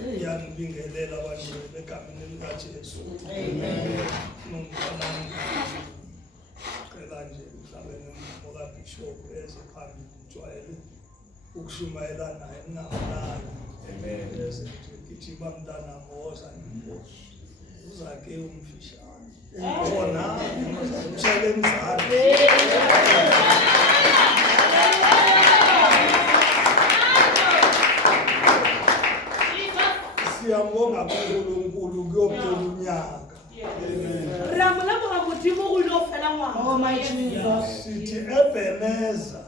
Ngiyabingelela abantu begameni likaJesu. Amen. Cela nje mhlawumbe ngoba bishop ezephambili ujwayele ukushumayela naye ningabonani. Amen. Bese ngigijima mntana ngoza uzake umfishane. Ngibona ngizomshela emzali. Siyabonga uNkulunkulu kuyopela unyaka. Oh my Jesus. Sithi Ebeneza.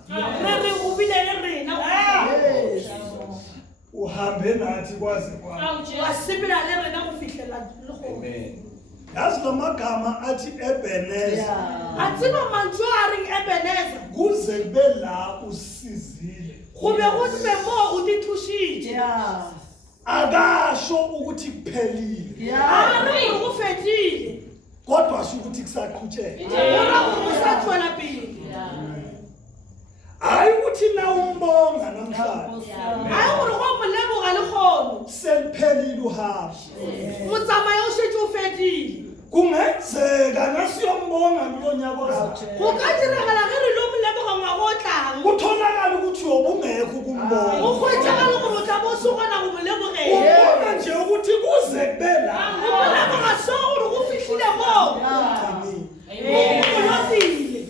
Uhambe nathi kwaze kwathi. Amen. Yazi lomagama athi Ebeneza. Atsiba manjwari Ebeneza. Kuze kube la usizile. Kube kuthi bemo udithushije. Akasho ukuthi kuphelile. Ari ukufethile. Kodwa asho ukuthi kusaqhutshela. Usathwala phili. Hayi ukuthi na umbonga namhlanje. Hayi urukomulebo galekhono. Seliphelile uhambo. Mutsamayo ushithi ufethile. Kungenzeka nasiyombonga kulonyaka ozayo. Ukajirangala ngiri lo mulebo ngakotlang. Kutholakala ukuthi ubungekho kumbonga. Ukhwetshakala ukuthi abosuka na kumulebo ke. Ubona nje ukuthi kuze kube la. Umulebo ngasoro ukufihlile ngo.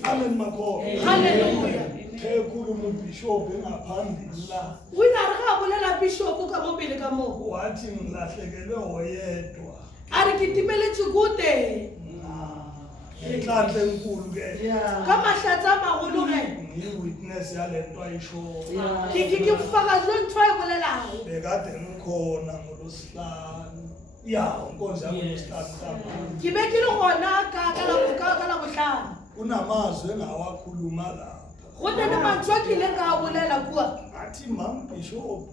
Amen makho. Hallelujah. Ekhuluma ubishop engaphambili la. Winarhabulela bishop kamobile kamo. Wathi ngilahlekelwe oyedwa. Ari kitimele tsukude. Inhlanhla enkulu ke. Kamahlatsa amagolo ke. Ngiwitness yalento ayisho. Ngikufakazi lonthwaye bolelayo. Bekade ngikhona ngolosihlanu. Ya, inkonzo yami ngosihlanu. Ngibekile khona kala bohlano. Kunamazwi engawakhuluma lapha. Gone le mantswakile ngabolela kuwa. Athi mam bishop.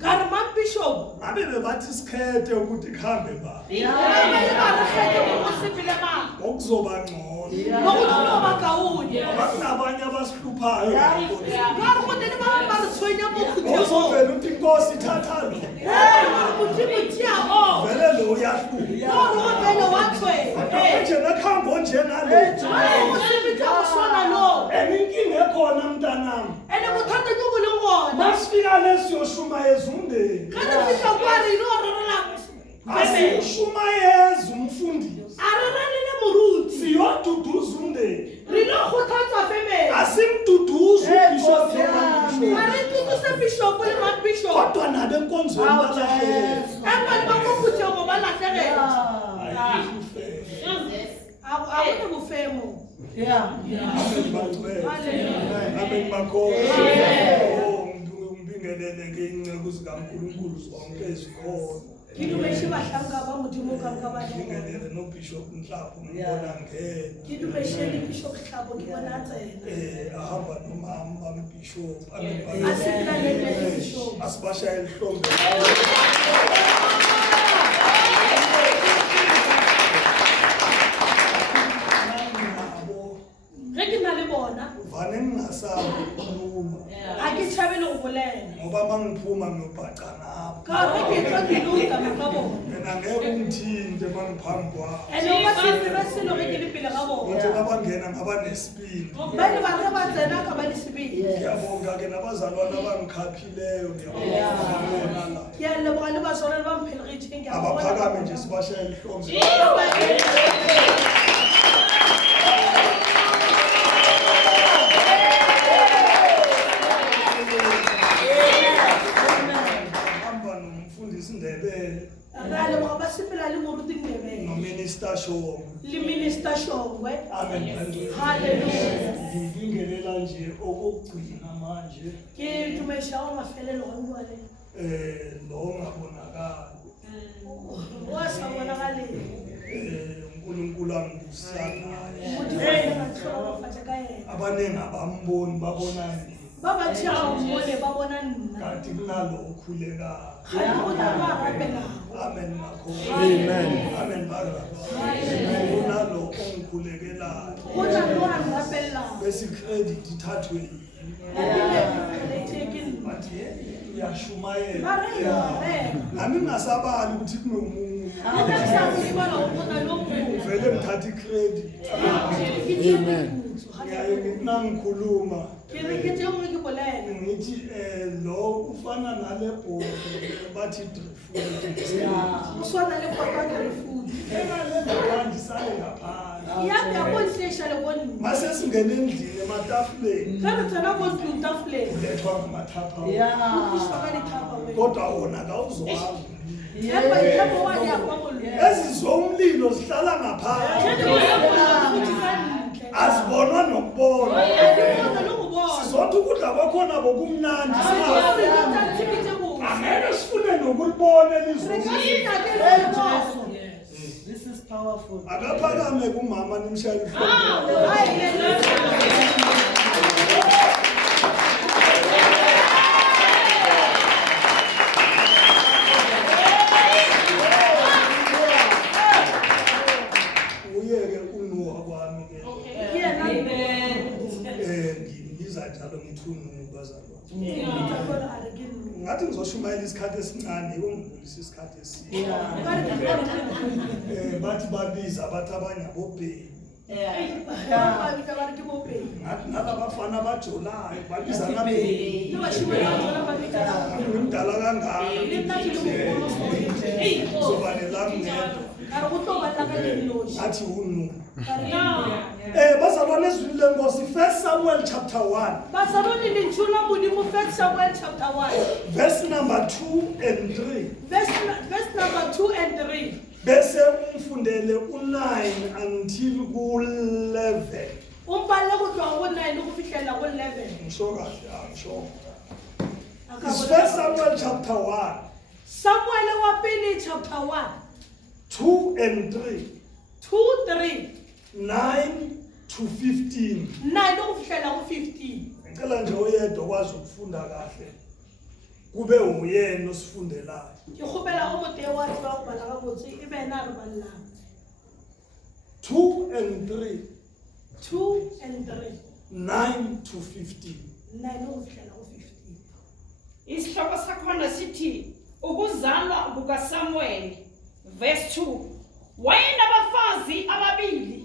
Kare mam bishop. Abe bebathi sikhethe ukuthi khambe ba. Okuzoba ngcono. Nokuthoma gawuni. Bakunabanye abasihluphayo. Kare gone le mama baritshonya mokhuthe. Uzovela uthi inkosi ithatha lo. Muthi yabo. Vele lo uyahluka. Ngobele wathwe. Nje nakhambo nje nalo. Usibitha kusona lo. Eninkinga ekhona mntanami. Ene muthanda nyubule ngona. Masifika lesiyoshumayeza umndeni. Kana fika kwari no rorela. Asishumayeza umfundisi. Ararane le muruti. Siyoduduza umndeni. Rilo khuthatsa family. Asimduduza ubishop. Ari tutuse bishop le man bishop. Kodwa nabe enkonzweni balahleka. Abanye bakukhuthe ngoba lahlekela. Awune bufemo. Amen makho. Ngibingelele ngeinceku zikaNkulunkulu zonke ezikhona. Kidumeshi bahlanga bamudimo kankabale. Ngibingelele no Bishop Mhlapho ngibona ngene. Kidumesheli Bishop Mhlapho ngibona atsela. Ahamba nomama Bishop. Amen. Asibilalele Bishop. Asibashaya ihlombe. Vane ngingasabi ukukhuluma. Akithabele ukubolela. Ngoba mangiphuma ngiyobhaca nabo. Kare ngithokiluka makabo. Mina ngeke ungithinte mangiphambi kwabo. Enoba sisibesilo ngikilipile ngabo. Bathi abangena ngaba nesibindi. Bani bake batsena ka ba lesibili. Ngiyabonga ke nabazalwane abangikhaphileyo ngiyabonga. Ngiyaleboga le bazalwane bamphelerithi ngiyabonga. Abaphakame nje sibashaya ihlombe. Rale wa basipela le moruti ndebele. No minister show. Le minister show, we. Amen. Hallelujah. Ngibingelela manje okugcina manje ke tumesha wa mafelelo ga ngwale lo ngabonakala wa sa bona ga le uNkulunkulu angusanayo motho wa tshwa fa tsa ka yena abanengi abamboni babonani ba ba tshwa mole ba bona nna kanti kunalo okhuleka ga go ta ba rapela amen makho Amen. amen baraka kunalo ongikhulekelayo go tla go rapela bese credit ithathwe yini le taking bathi uyashumayela mare yo nami ngingasabali ukuthi kunomuntu akasabona ukona lokhu vele ngithatha icredit amen ngiyaye nangikhuluma ke ke tse mo ke bolele ngithi lo ufana nale bhodo bathi drift usona le papa ka food engalenza kanti sale ngaphandle ya ya go ntshesha le bone mase singena endlini ematafuleni kana tsana go ntafule lethwa kumathapha kuswa ka dithapa we kodwa wona kawuzwazi ya ba ya bo wa ya kwa mollo ezizomlilo zihlala ngaphandle azibonwa nokubona sizothi ukudla kwakhona bokumnandi angeke sifune nokulibona elizweni This is powerful. akaphakame kumama nimshayeli uyeke unuka kwami ke ngimbiza njalo ngithi unuka bazalwane ngathi ngizoshumayela isikhathi esincane ngongibulisa isikhathi eside bathi babiza bathi abanye abobheki ngathi nalabafana abajolayo babiza ngabheki ngimdala kangaka zoba nelamngedwa ngathi unuka bazalwane ezwini lenkosi 1 Samuel chapter 1 Basaloni linchula modimo 1 Samuel chapter 1 verse number 2 and 3 verse number 2 and 3 bese umfundele u9 until ku11 umbale kuthiwa ngo9 ukufihlela ku11 ngisho kahle angisho is 1 Samuel chapter 1 Samuel wa pele chapter 1 2 and 3 2 3 9 to 15 9 ukufihlela ku15 ngicela nje oyedwa okwazi ukufunda kahle kube uyena osifundelayo ke khopela o mote wa tla go bala ga botse e be na re balla 2 and 3 2 and 3 9 to 15 9 ukufihlela ku15 Isihloko sakhona sithi ukuzalwa kukaSamuel verse 2 wayenabafazi ababili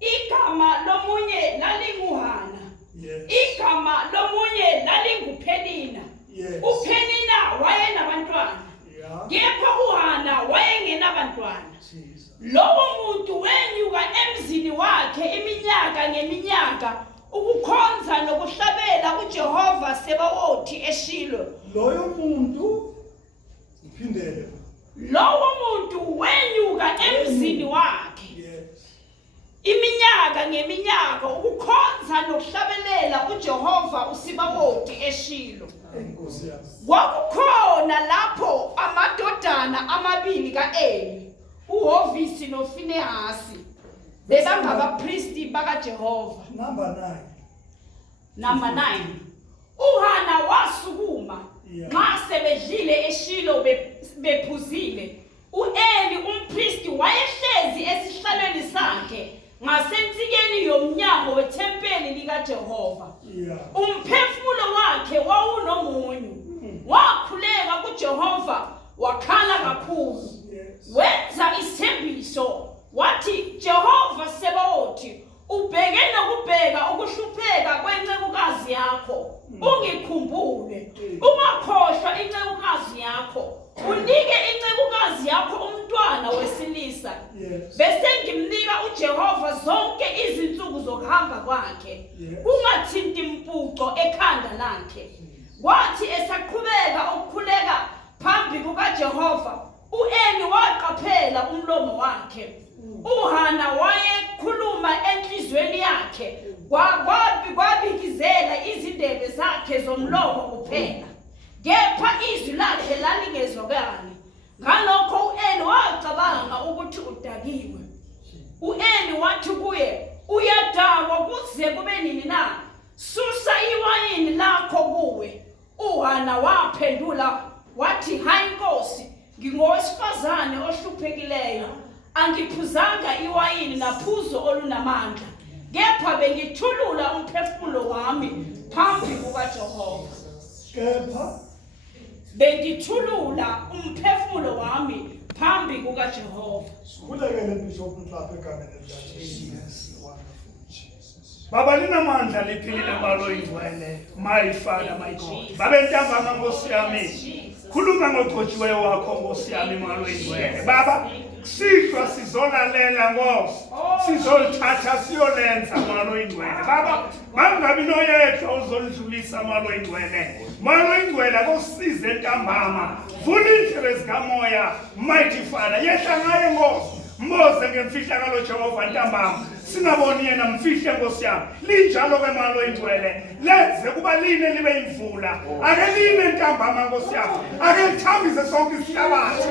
igama lomunye lalinguHana yes igama lomunye lalinguPenina yes uPenina wayenabantwana yeah kepha uHana wayengenabantwana Jesus lowo muntu wenyuka emzini wakhe iminyaka ngeminyaka ukukhonza nokuhlabela uJehova Sebawothi eShilo loyo muntu iphindele lowo muntu wenyuka emzini wakhe yes iminyaka ngeminyaka ukukhonza nokuhlabelela uJehova uSibawothi eShilo enkosi yami kwakukhona lapho amadodana amabili kaEli uHovisi noFinehasi bebangabapristi bakaJehova number 9 number 9 uHana wasukuma Yeah. nxa sebedlile eShilo bephuzile uEli umpristi wayehlezi esihlalweni sakhe ngasensikeni yomnyango wethempeli likaJehova yeah umphefumulo wakhe wawunomunyu wakhuleka kuJehova wakhala kakhulu yes wenza isithembiso wathi Jehova Sebawothi ubheke nokubheka ukuhlupheka kwencekukazi yakho ungikhumbule ungakhohlwa incekukazi yakho unike incekukazi yakho umntwana wesilisa yes bese ngimnika uJehova zonke izinsuku zokuhamba kwakhe Yes. kungathinti impuco ekhanda lakhe kwathi esaqhubeka ukukhuleka phambi kukaJehova uEli waqaphela umlomo wakhe uHana wayekhuluma enhlizweni yakhe kwabikizela zakhe zomlomo kuphela, kepha izwi lakhe lalingezwakali. Ngalokho u-Eli wacabanga ukuthi udakiwe. U-Eli wathi kuye, uyadakwa kuze kube nini na? Susa iwayini lakho kuwe. UHana waphendula wathi, hayi Nkosi, ngingowesifazane ohluphekileyo. Angiphuzanga iwayini naphuzo olunamandla, kepha bengithulula umphefumulo wami phambi kukaJehova. Kepha Bengithulula umphefumulo wami phambi kukaJehova. sikhulekele Bishop Mhlaphe egameni likaJesu. Wonderful Jesus. Baba linamandla liphilile malo ingcwele. My Father, my God. Baba ntambama Nkosi yami. Khuluma ngogcotshiweyo wakho Nkosi yami malo ingcwele. Baba sihlwa sizolalela Nkosi. Sizolithatha siyolenza malo ingcwele. Baba mangabi noyedwa uzolidlulisa malo ingcwele. Malo ingcwele akusize ntambama. Vula indlebe zikamoya. Mighty Father, yehla ngaye Nkosi. Mose ngemfihlakalo Jehova ntambama. Singaboni yena mfihle Nkosi yami. Linjalo kwemalo ingcwele. Lenze kuba line libe imvula. Ake line ntambama Nkosi yami. Ake lithambise sonke isihlabathi.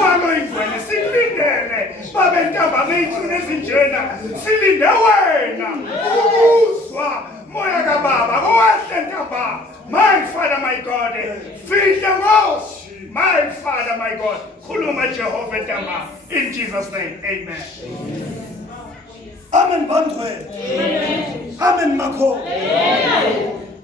Malo ingcwele silindele. Babe ntambama iy'nhlunu ezinjena. Silinde wena. Ukuzwa moya kaBaba. Kowehle ntambama. My Father, my God. Fihle Nkosi. My Father, my God. Khuluma Jehova ntambama. In Jesus' name, amen. Amen bandwele. Amen makho.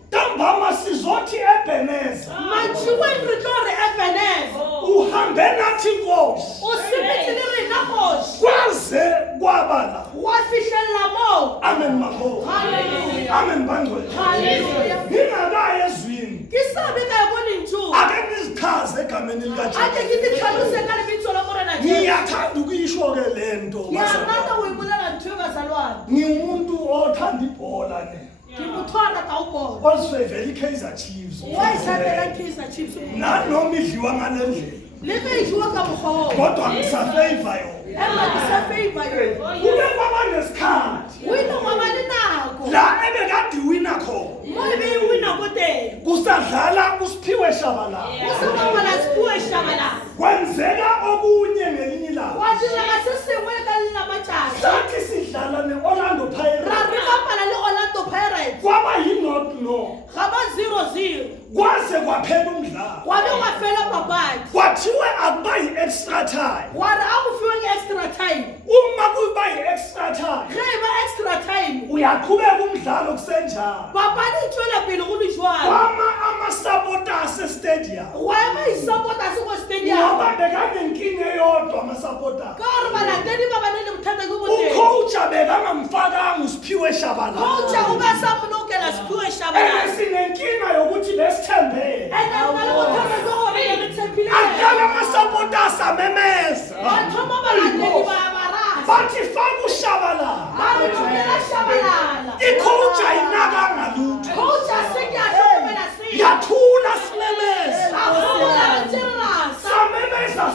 Ntambama sizothi eBheneza. Machiweni ritlore Ebeneza. Uhambe nathi Nkosi. Usibithile rena Nkosi. Kwaze kwabala. Wafihlela mo. Amen makho. Hallelujah. Amen bandwele. Hallelujah. Ngingakaye ezwini. Kisabe kayibona inju. Ake nizichaze egameni likaJesu. Ake ngitithaluse ka lebitso la morena Jesu. Ngiyathanda ukuyisho ke lento. Ngiyarata uyibulela ntho bazalwane. Ngimuntu othanda ibhola ne. Ngimuthanda tawubona. Osifavela iKaizer Chiefs. Wayisabela Kaizer Chiefs. Nanoma idliwa ngale ndlela. Lebe ijuwa ka mkhobo. Kodwa ngisafavor yona. Emma ngisafavor yona. Kuke kwaba nesikhathi Wina ngwabali nako. la ebekade wina khona. Moye beyiwina kote. Kusadlala uSiphiwe Shabalala. Usibambala sipuwe shabala. Kwenzeka okunye ngelinye ilanga. Wathi ngasisiwe kalina machasa. Sathi sidlala neOrlando Pirates. Raribambala le Orlando Pirates. Kwaba yi-not no. Gaba 0-0. Kwaze kwaphela umdlalo. Kwabe kwafela babadi. Kwathiwe akuba yi-extra time. Wari akufiwe nge-extra time. Uma kuba yi-extra time, Khayba extra time. uyaqhubeka umdlalo kusenjalo. Babadi itshwela pele go lejwana. Kwama ama-supporters estadium. Wayema isupporta siko stadium. Ngoba bekanenkinga eyodwa ama-supporters. Ka gore balatedi ba ba ne le bothata ke boteng. Ucoacha bekangamfakanga uSiphiwe Shabalala. Coacha o ba sa monokela Siphiwe Shabalala. Sinenkinga yokuthi besithembele. And then ba le bothata ke gore re tshepile. Akala ama-supporters amemeza. Batho ba balatedi ba barasa. Bathi faka uShabalala. Ba re thokela Shabalala. Icoach ayinakanga lutho. Coacha se ke a hlokomela se. Yathula simemeza. Ahola tshirasa.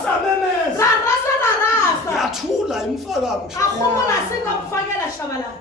Samemeza. Ra rasa. Yathula imfaka msha. Ahola se ka mfakela Shabalala.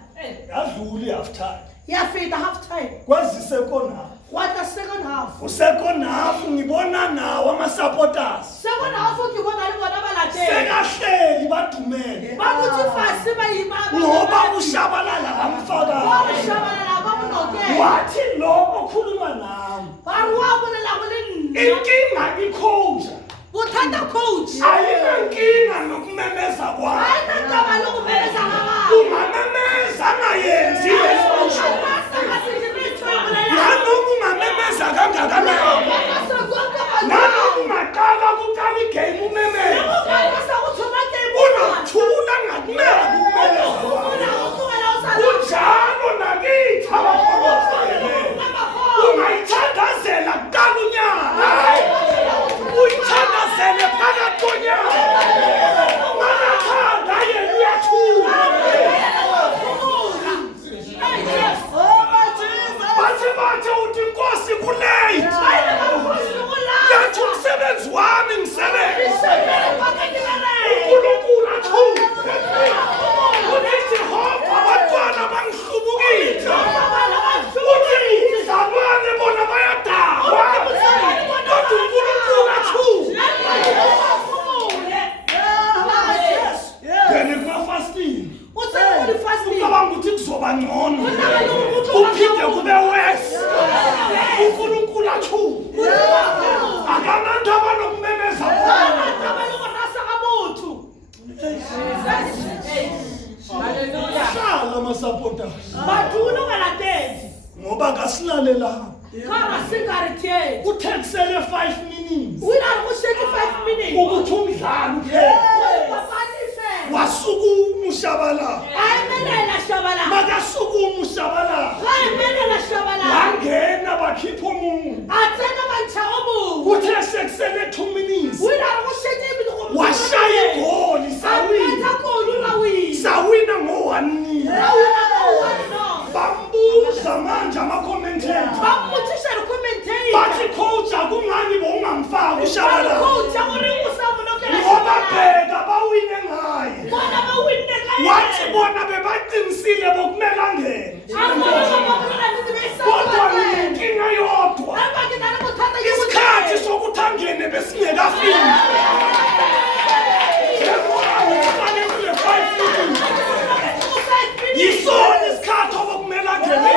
Yadlula i-half time. Yafika half time. Kwezi second half. What the second half? Second half ngibona nawo ama-supporters. Second half ke bona le bona balatedi. Sekahleli badumele. Ba botse fase ba ima. Ngoba uShabalala amfaka. Ba Shabalala ba monokela. Wathi lo okhuluma nami. Ba ruwa bolela go le nna. Inkinga icoach. Bothata coach. Ayinankinga nokumemeza kwakhe. Ayina taba le go beleza mama. Ungamemeza angayenzi lesisho. Nanoma ungamemeza kangakanani. Nanoma ungaqala kuqala igame umemeza. Unothula ngakunaki ukumemeza kwakhe. Kunjalo nakithi abafana. Ungayithandazela kuqala unyaka. Uyithandazele phakathi konyaka. Ungathanda yena uyathula. Bathi uthi Nkosi kulate. Yathi umsebenzi wami ngisebenza. uNkulunkulu athule. Uthi Jehova abantwana bangihlubukile. Uthi izalwane bona baya ngoba kasilale la Kara singarithe. utheksele 5 minutes Wina kusheki 5 minutes. ukuthi umdlalo uphele Bafanise. wasukuma ushabala Ayimelela shabala. makasukuma ushabala Ayimelela shabala. wangena bakhipha umuntu Atsena mancha obu. uthe sekusele 2 minutes Wina kusheki ibili. washaya igoli Aphetha kolu rawini. sawina ngo-1 Rawina no. bambuza manje ama-commentator Bamuthisha commentator. bathi coach akungani bowungamfaki ushabala Coach uri usamu nokela ngoba shabala. bheka bawine ngaye Bona bawinde kaye. wathi bona bebaqinisile bokumele angene kodwa inkinga yodwa isikhathi sokuthi angene besingekafiki yisona isikhathi okumele angene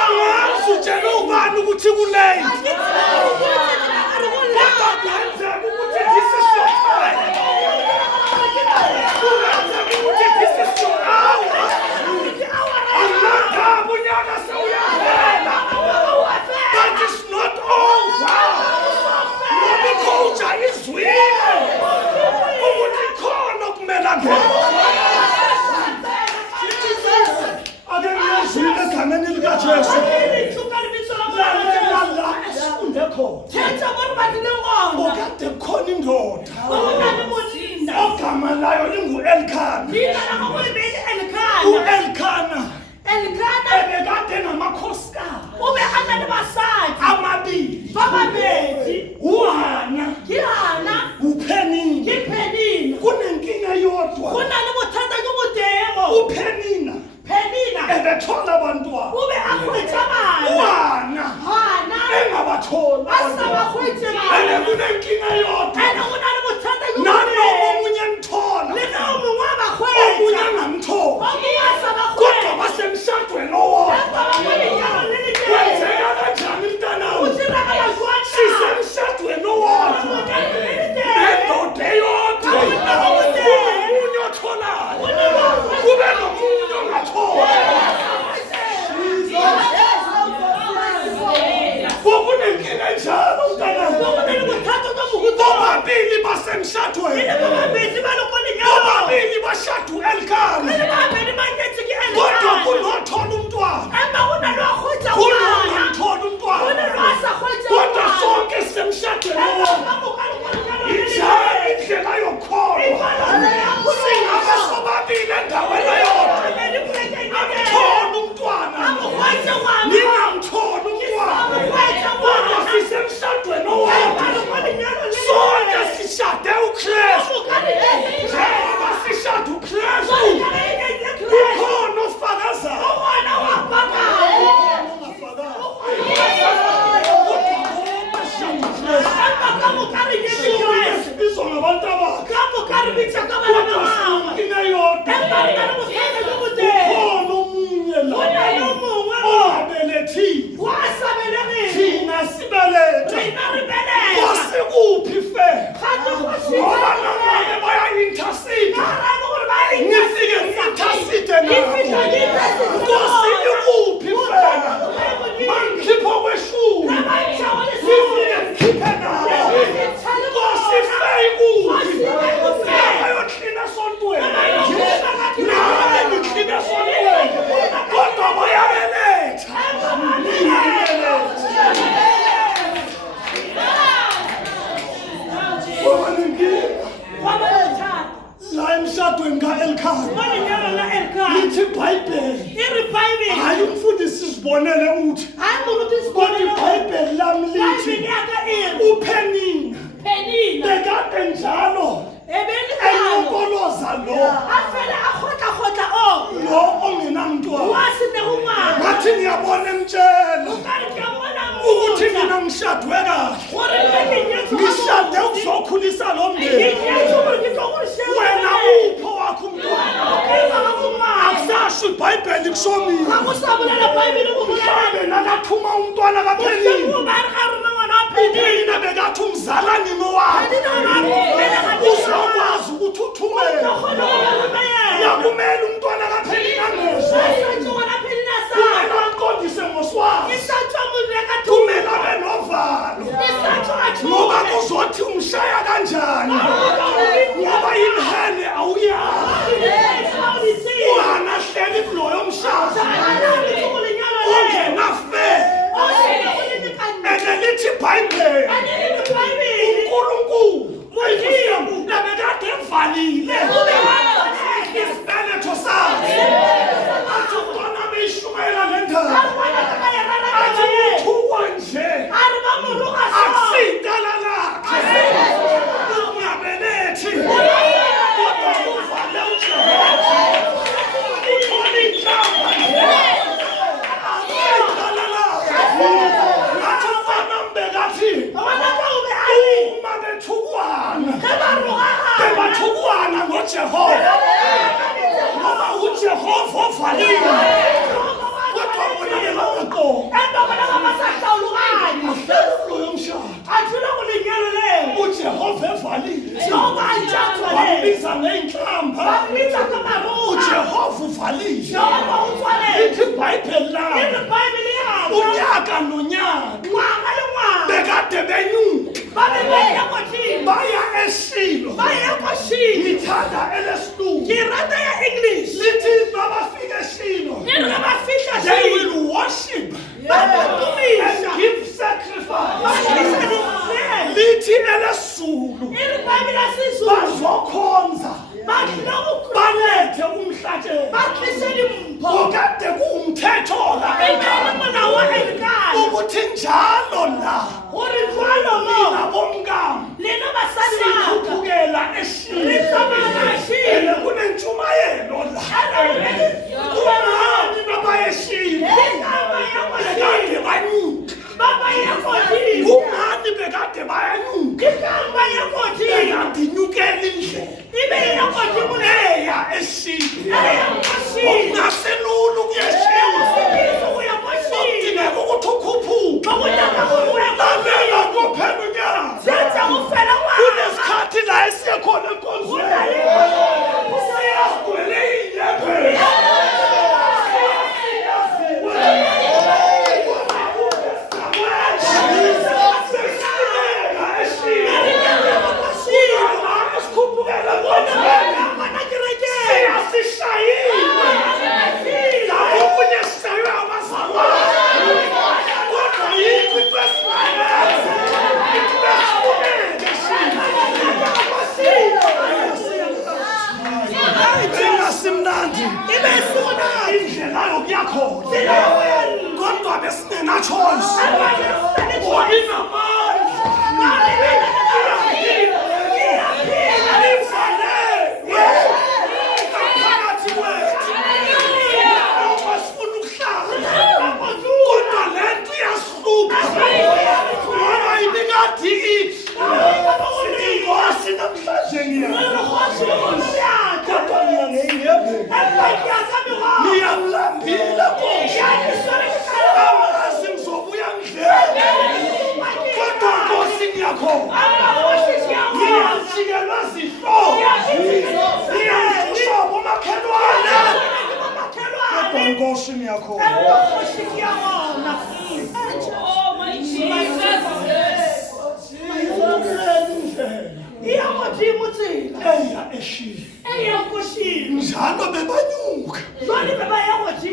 angazi utshele ubani ukuthi kulate kodwa kuyenzeka ukuthi this is your time kungenzeka ukuthi this is your hour angakhaba unyaka sewuyaphela but it's not over ngoba icoach ayizwile ukuthi khona okumele angene ake ngiyazwile egameni likajesu la esifunde khona okade kukhona indoda ogama layo lingu-Elkana u-Elkana ebekade namakhosikazi amabili uHana uPenina kunenkinga yodwa uPenina ebethola abantwana uHana engabathola abantwana kunenkinga yodwa nanoma omunye nithola omunye angamthola kodwa basemshadweni owodwa kwenzeka kanjani mntanawo sisemshadweni owodwa nendoda eyodwa omunye otholayo kube nomunye ongatholi kunenkinga njalo mntanawo bobabili basemshadweni bobabili bashada u-Elkana kodwa kunothola umntwana kunongamthola umntwana kodwa sonke sisemshadweni owodwa injani indlela yokukholwa singaba sobabili endaweni eyodwa amthola umntwana ningamthola umntwana kodwa sisemshadweni owodwa sonke sishade uKristu njengoba sishade uKristu kukhona ofakazayo sibizwa ngabantu abakhe kodwa sinenkinga yodwa ukhona omunye la ongabelethile thina sibelethe kwasikuphi fe ngoba nangabe baya-intercede nifike ngi-intercede nabo Nkosi ikuphi fena mangikhipha kweshumi nifike ngikhiphe nabo Nkosi fe ikuphi bayoklina esontweni nabe niklina esontweni kodwa bayabeletha la emshadweni ka-Elkana lithi ibhayibheli hayi umfundisi zibonele uthi kodwa ibhayibheli lami lithi uPenina bekade njalo enkoloza lo ongenamntwana ngathi ngiyabona emtshela ukuthi mina ngishadwe kahle ngishade ukuzokhulisa lo mndeni wena upho wakho umntwana akusasho ibhayibheli kushomile mhlawumbe nakathuma umntwana kaPenina uPenina bekathi umzalanini wakhe uzokwazi ukuthi uthumele yakumele umntwana kaPenina ngezwe kumele uJehova ngoba uJehova ovalile kodwa bona ngelonto uJehova evalile wambiza ngeinhlamba uJehova uvalile lithi iBhayibheli lami unyaka nonyaka bekade benyuka baya eShilo ngithanda elesiLungu lithi babafika eShilo they will worship and give sacrifice lithi elesiZulu bazokhonza balethe umhlatshelo kokade kuwumthetho la ukuthi njalo la bomkami sikhuphukela eShilo kunentshumayelo la kumani nabayeshilo bekade banyuka kumani bekade bayanyuka bekadinyukela indlela eya eShilo ungaselula ukuyeshilo udingeka ukuthi ukhuphuke lalela kophela unyaka kunesikhathi la esiye khona enkonzweni siyasigwele iy'nyembezi indlela yokuyakhona kodwa besingenachoice njalo bebanyuka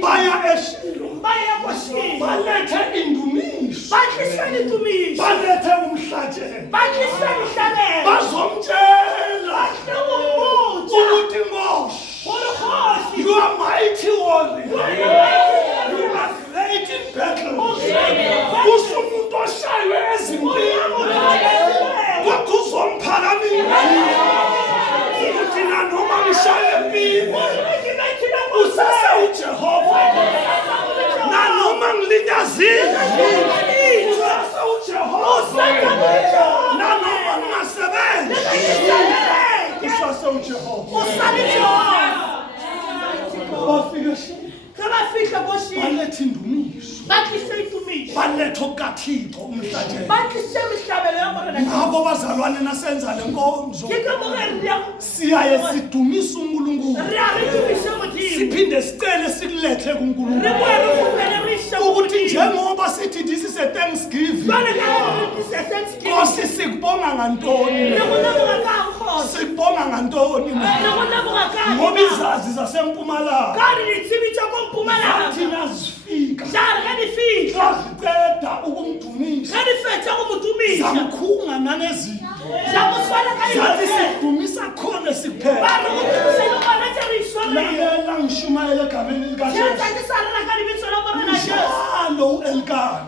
baya eShilo balethe indumiso balethe umhlatshelo bazomtshela ukuthi Nkosi you are mighty warrior you are great in battle usumuntu oshaywe ezimpini kodwa uzomphakamisa ukuthi nanoma ngishaye empini usase uJehova nanoma ngilinyazile usase uJehova nanoma ngingasebenzi usase uJehova Kabafika boshini balethe indumiso balethe ukaThixo umhlatshelo ngabo bazalwane nasenza lenkonzo siyaye sidumisa uNkulunkulu siphinde sicele sikulethe kuNkulunkulu ukuthi njengoba sithi this is a Thanksgiving Nkosi sikubonga ngantoni sikubonga ngantoni ngoba izazi zasempumalanga thina zifika zaziceda ukumdumisa zamkhunga nanezinto zathi sidumisa khona sikuphela lalela ngishumayela egameni likaJesu njalo u-Ekangala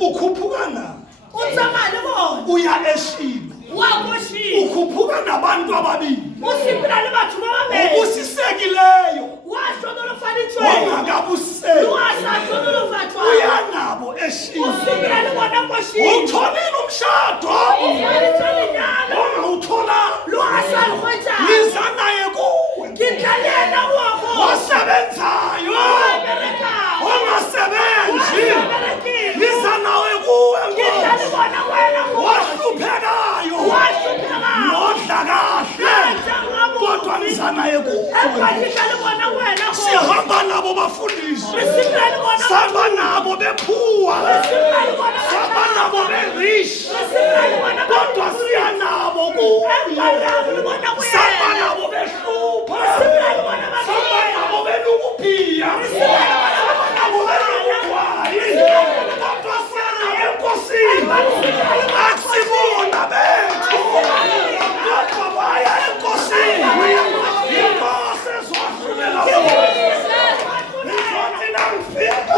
ukhuphuka na uya eShilo ukhuphuka nabantu ababili ubusisekileyo ongakabuseki uya nabo eShilo uwutholile umshado ongawutholanga be-poor, saba nabo be-rich, kodwa siyanabo kuye. Saba nabo behlupha, saba nabo belukuphiya, saba nabo belukugwayi, kodwa siyanabo enkosini. Akusibona bethu, kodwa baya enkosini. Inkosi ezwahlulela ngizothi nangifika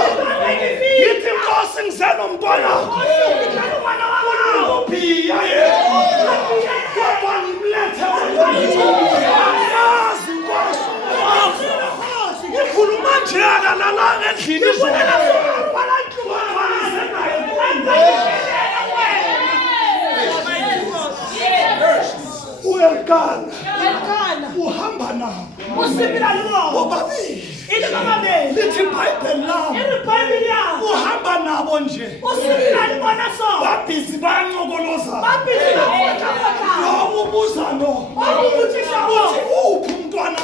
ngithi Nkosi ngize nomntwana ulukuphiya kodwa ngimlethe yazi Nkosi ngikhuluma nje akalalanga endlini Ekangala uhamba nabo bobabili lithi iBhayibheli lami uhamba nabo nje babhizi bayancokoloza ubuza no uthi uphi umntwana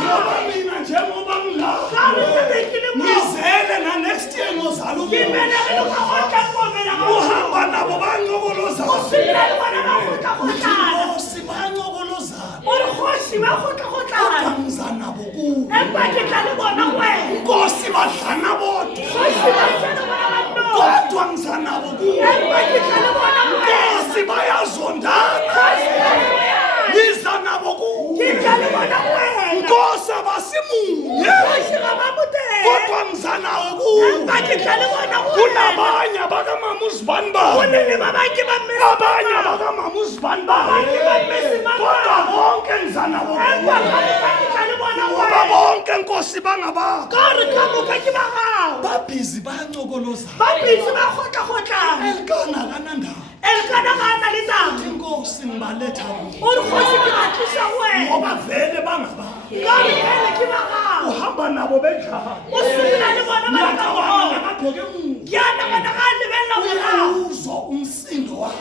ngoba mina njengoba ngila ngizele na next year ngozala uhamba nabo bayancokoloza kodwa ngiza nabo kuwe Nkosi badlana bodwa kodwa ngiza nabo kuwe Nkosi bayazondana ngiza nabo kuwe Nkosi abasimunye kodwa ngiza nawe kuwe kunabanye abakamama uzibani abanye abakamama uzibani kodwa bonke ngiza nabo ngoba bonke Nkosi bangabakho babhizi bayancokoloza Elkana kanandaba Nkosi ngibaletha ngoba vele bangabakho uhamba nabo bedlala ngiyacabanga uzwa umsindo wabo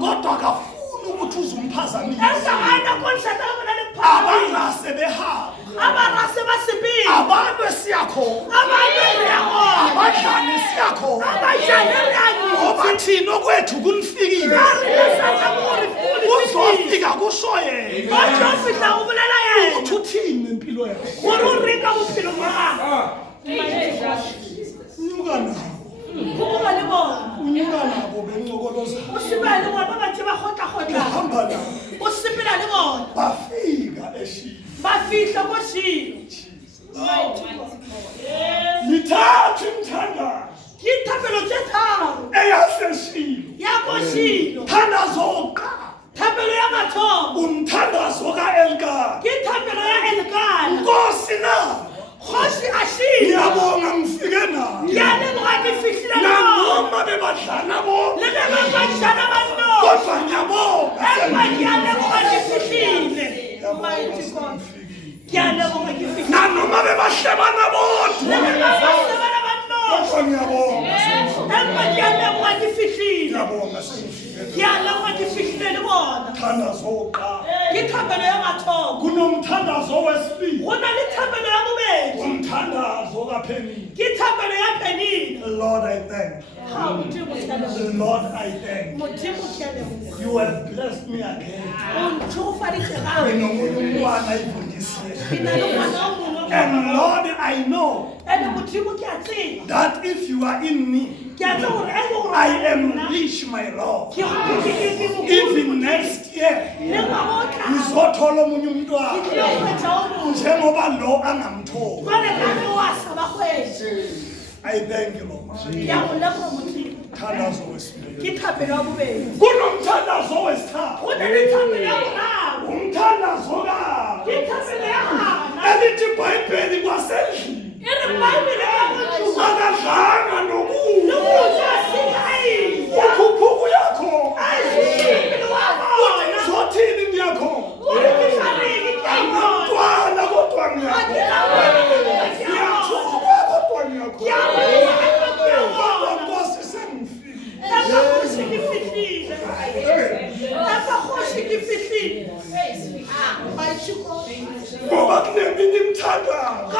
kodwa akafuni ukuthi uzumphazamisa abangase behamba abantu siyakhona abadlali siyakhona ngoba thina okwethu kunifikile uzofika kusho yena ukuthi uthini empilo yakho unyuka nabo bencokoloza uhamba nabo bafika eshilo mithathu imithandazo eyaseshilo thandazo umthandazo ka-Ekangala Nkosi na ngiyabonga ngifike nayo nanoma bebadlana bona kodwa ngiyabonga nanoma bebahlebana bodwa kodwa ngiyabonga thandazo oqala kunomthandazo wesibili umthandazo kaPhenile Lord I thank Lord I thank you have blessed me again and Lord I know that if you are in me I am rich my Lord even next year ngizothola omunye umntwana njengoba lo angamtholi I thank you Lord thandazo wesibili kunomthandazo wesithathu umthandazo elithi iBhayibheli kwasendlini akadlanga nokudla ukhuphuku yakho uthi ngizothini ngiyakho umntwana kodwa ngiyathuka kodwa ngiyakho Nkosi sengifikile ngoba kuneminye imithandazo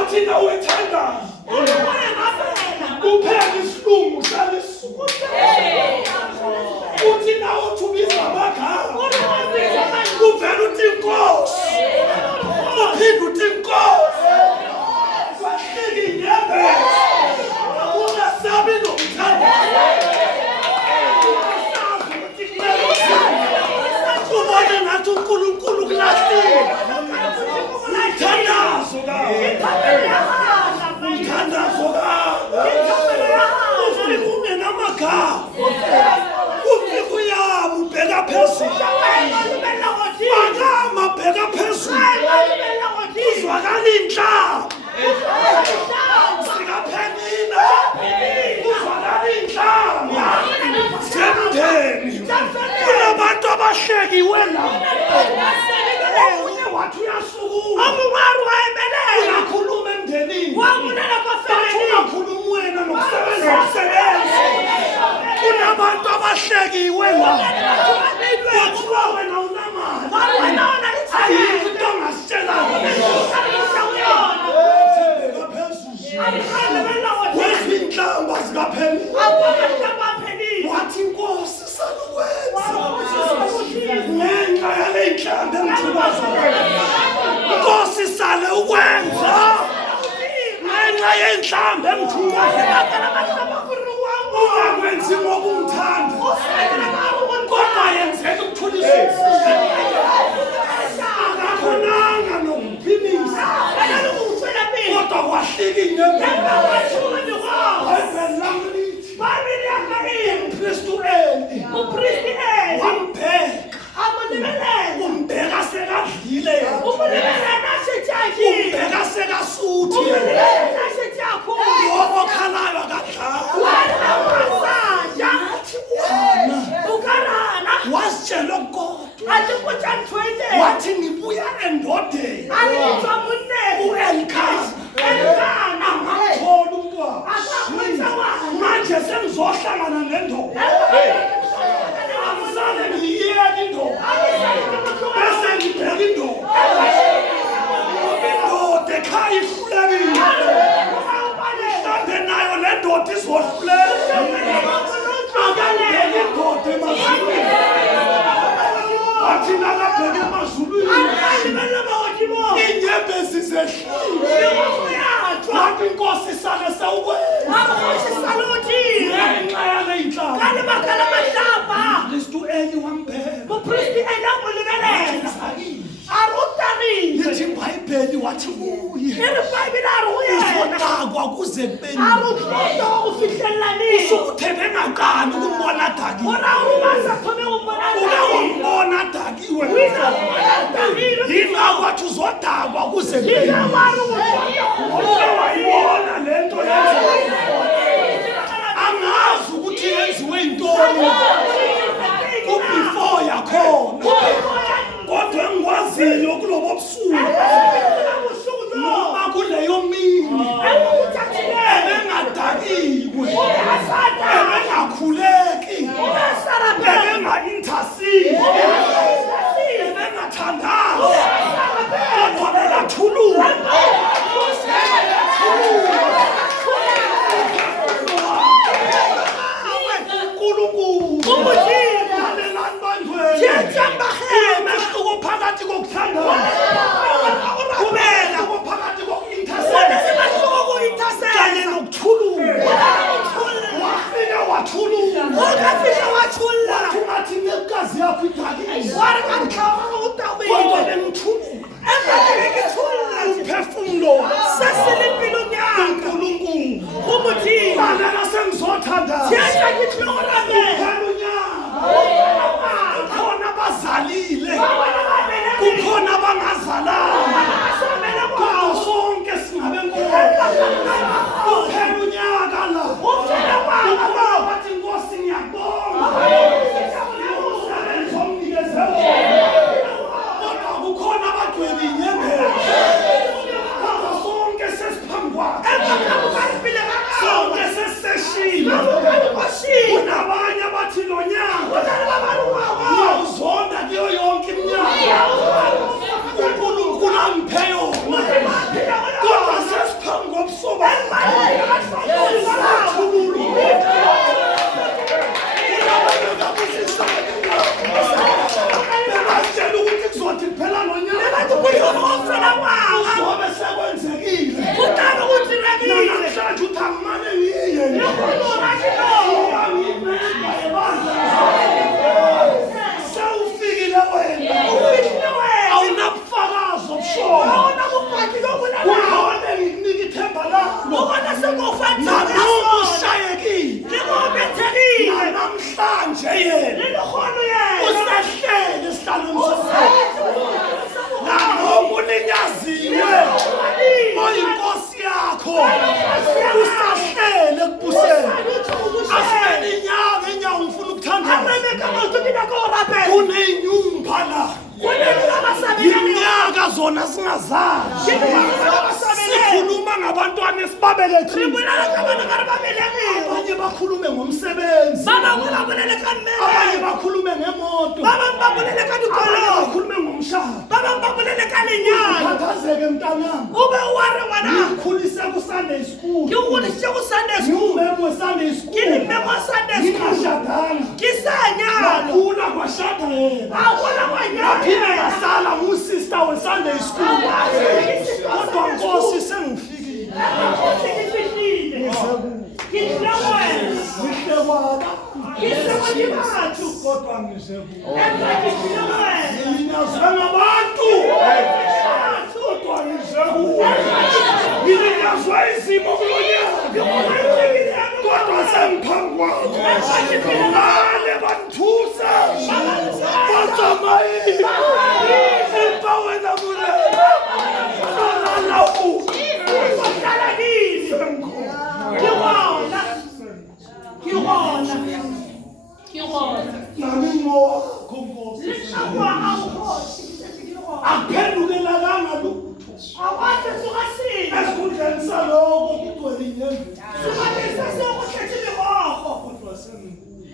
wathi na wethandana kuphela isilungu salesuku uthi na uthubiza amagama kuvela uthi inkosi uphinde uthi inkosi wahlika inyembezi ungasabi nomthandazo ubone nathi uNkulunkulu kulahlile umthandazo ufika ungenamagama ufika uyama ubheka phezulu magama bheka phezulu uzwakala inhlamba sikaphenina uzwakala inhlamba semtheni kunabantu abahlekiwe la wathi uyasukuma uyakhuluma emndenini uyakhuluma wena nokusebenza umsebenzi kunabantu abahlekiwe la kwathiwa wena unamali ayikho into ongasitshelayo wezinhlamba zikaphelile wathi inkosi salukwenza ngenxa yale nhlamba engithukazayo inkosi sale ukwenza ngenxa yenhlamba engithukazayo ungakwenzi ngoba ungithanda kodwa yenzela ukuthulisa akakhonanga nokuphimisa kodwa kwahlika inyembezi uPristi Eli wambheka umbheka sekadlile umbheka sekasuthi yoko khalayo akadlala wasitshela kodwa wathi ngibuya endodeni u-Ekangala angamthola umntwana manje sengizohlangana nendoda angisale ngiyiyeke indoda bese ngibheka indoda indoda ekhaya ihlulekile mhlambe nayo le ndoda izohluleka akangibheka indoda emazulwini wathi nakabheka emazulwini inyembezi zehlile wathi inkosi sale sewukwenza ngenxa yale inhlamba uPristi Eli wambheka lithi iBhayibheli wathi kuye uzodakwa kuze kupeni usukuthe bengaqali ukumbona adakiwe umbona adakiwe yingakho wathi uzodakwa kuze kupeni wayibona lento angazi ukuthi yenziwe yintoni before yakhona kodwa engikwaziyo kulobo busuku noma kuleyo mini ebengadakiwe ebengakhuleki ebenga-intercede ebengathandazi kodwa bekathulula ngabantwana esibabelethile. Re bolela ka bana ba re ba belegile. Abanye bakhulume ngomsebenzi. Ba bangwe ba bolele ka mmele. Abanye bakhulume ngemoto. Ba bangwe ba bolele ka Abanye dikolong. bakhulume ngomshado. Ba bangwe ba bolele ka lenyalo. Ukhathazeke mntanami. O be wa re ngwana. Ngikhulise ku Sunday school. Ke go le go Sunday school. Ngumemo Sunday school. Ke le mmemo Sunday school. Ngikashadanga. Ke sa nyalo. Nakhula kwashada yena. A gola wa Ngaphinde nyalo. ngasala ngusista we Sunday school. Kodwa Nkosi sengifikile. Ngihle kwaba. Kodwa ngizekuwe. Ngilinyazwe ngabantu. Kodwa ngizekuwe. Ngilinyazwe izimo kulonyaka. Kodwa sengiphambi kwakho. Ngale banthusa. Batsamaye. Empawena bulela. Balalawu. Bahlala kini. Nami ngowakho Nkosi. Akuphendukelanga lutho. Esikhundleni saloko kugcwele inyembezi. Kodwa sengikuwe.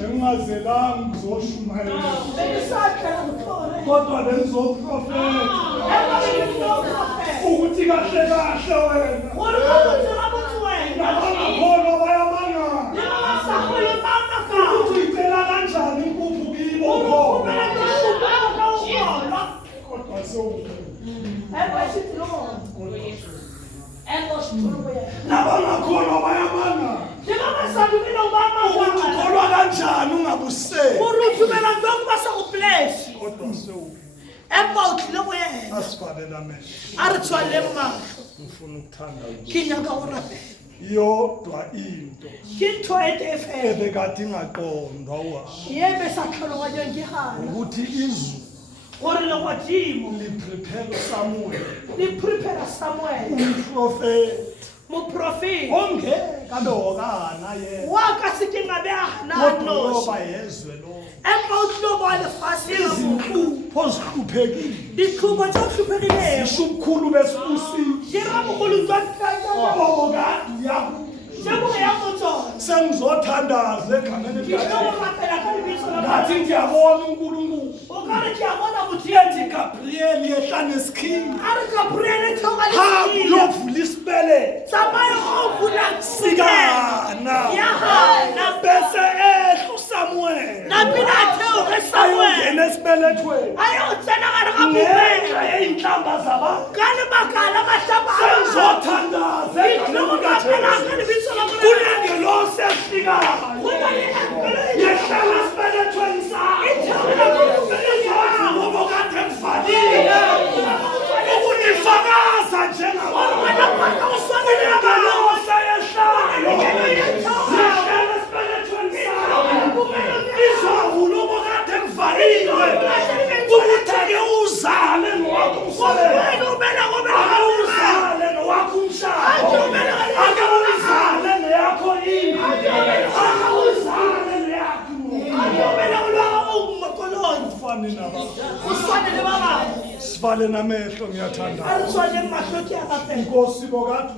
Ngingazelanga ngizoshumayela. Kodwa bengizoprofeta. Ukuthi kahle kahle wena. Nabangakholwa bayamangala. Ukuthi uyicela kanjani impuphu kibo khona. Kodwa nabangakholwa bayamangala. Ukuthi ukholwa kanjani ungabuseli. Kodwa asifane namehlo. Ngifuna ukuthanda yodwa into ebekade ingaqondwa ukuthi izwi liprepare Samuel umprofeti ongeke abe wokana yena waka sike ngabe kodwa yezwe lo izinhlupho zihluphekile diqhubo tsa hluphekilego zisho ubukhulu besibusile sengizothandaza egameni ngathi ngiyabona uNkulunkulu ethi Gabriel yehlane esikhini yovula isibeletho sikana bese ehlu Samuel ayongena esibelethweni ngenxa yey'nhlamba zabantu sengizothandaza kulengelosi efikayo yehlala esibelethweni sakho ngoba kade mfanile ukunifakaza njengakulengelosi eyehlayo yehlala esibelethweni sakho izovula uba kade mfanile ukuthi ake uzale nowakho umsebenzi uzale nowakho umshado ake uzale neyakho indlu uzale neyakho sivale namehlo ngiyathandaza Nkosi bokade